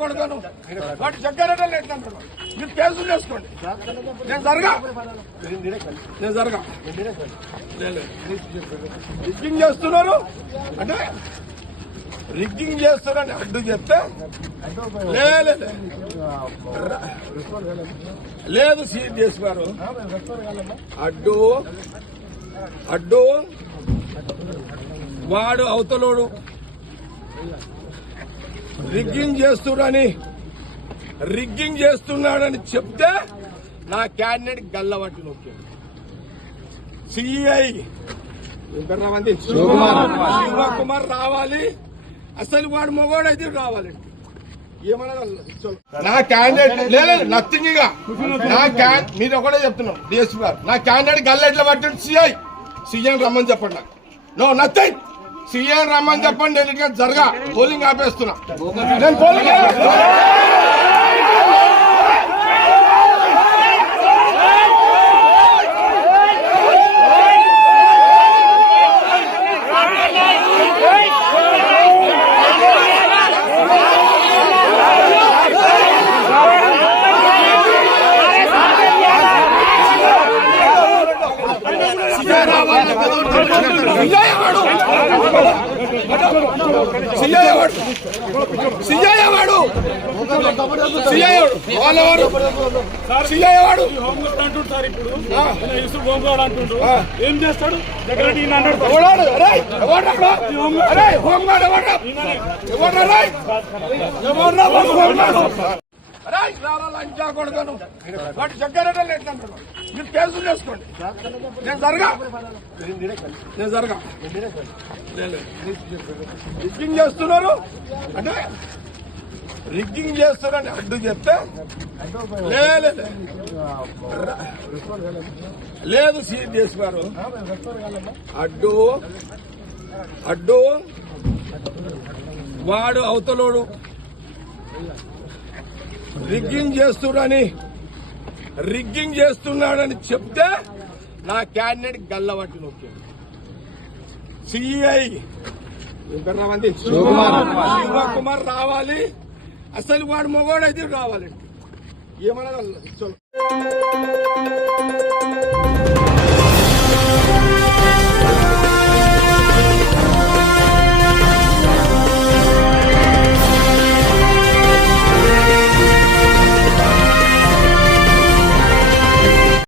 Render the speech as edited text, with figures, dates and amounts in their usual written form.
కొడతాను వాటి చక్కెర లేదంటాను మీరు కేసులు చేసుకోండి. నేను జరగా రిగ్గింగ్ చేస్తున్నారు అంటే రిగ్గింగ్ చేస్తున్నారని అడ్డు చెప్తే లేదు సీట్ చేస్తున్నారు. అడ్డు వాడు అవతలోడు రిగ్గింగ్ చేస్తున్నాడని చెప్తే నా క్యాండిడేట్ గల్లబట్టి నొక్కాడు. సిఐ శివకుమార్ రావాలి. అసలు వాడు మొగోడైతే రావాలి. ఏమన్నా నా క్యాండిడేట్ లేదు నథింగ్. మీరు ఒకటే చెప్తున్నాం డిఎస్పీ గారు, నా క్యాండిడేట్ గల్లెట్ల పట్టిండు. సిఐ రమ్మని చెప్పండి. నాకు నో నథింగ్. సీఎం రమ్మని చెప్పండి. నేను జరగా పోలింగ్ ఆపేస్తున్నా. నేను పోలింగ్ ఏం చేస్తాడు? లంచా కొడతాను వాటి చక్కెర లేదంటాను మీరు కేసులు చేసుకోండి. నేను జరగా రిగ్గింగ్ చేస్తున్నారు అంటే రిగ్గింగ్ చేస్తున్నారని అడ్డు చెప్తే లేదు సీట్ చేస్తున్నారు. అడ్డు వాడు అవతలోడు రిగ్గింగ్ చేస్తున్నాడని చెప్తే నా క్యాండిడేట్ గల్లబట్టి నొక్కాడు. సిఐ శివకుమార్ రావాలి. అసలు వాడు మొగోడైతే రావాలి. ఏమన్నా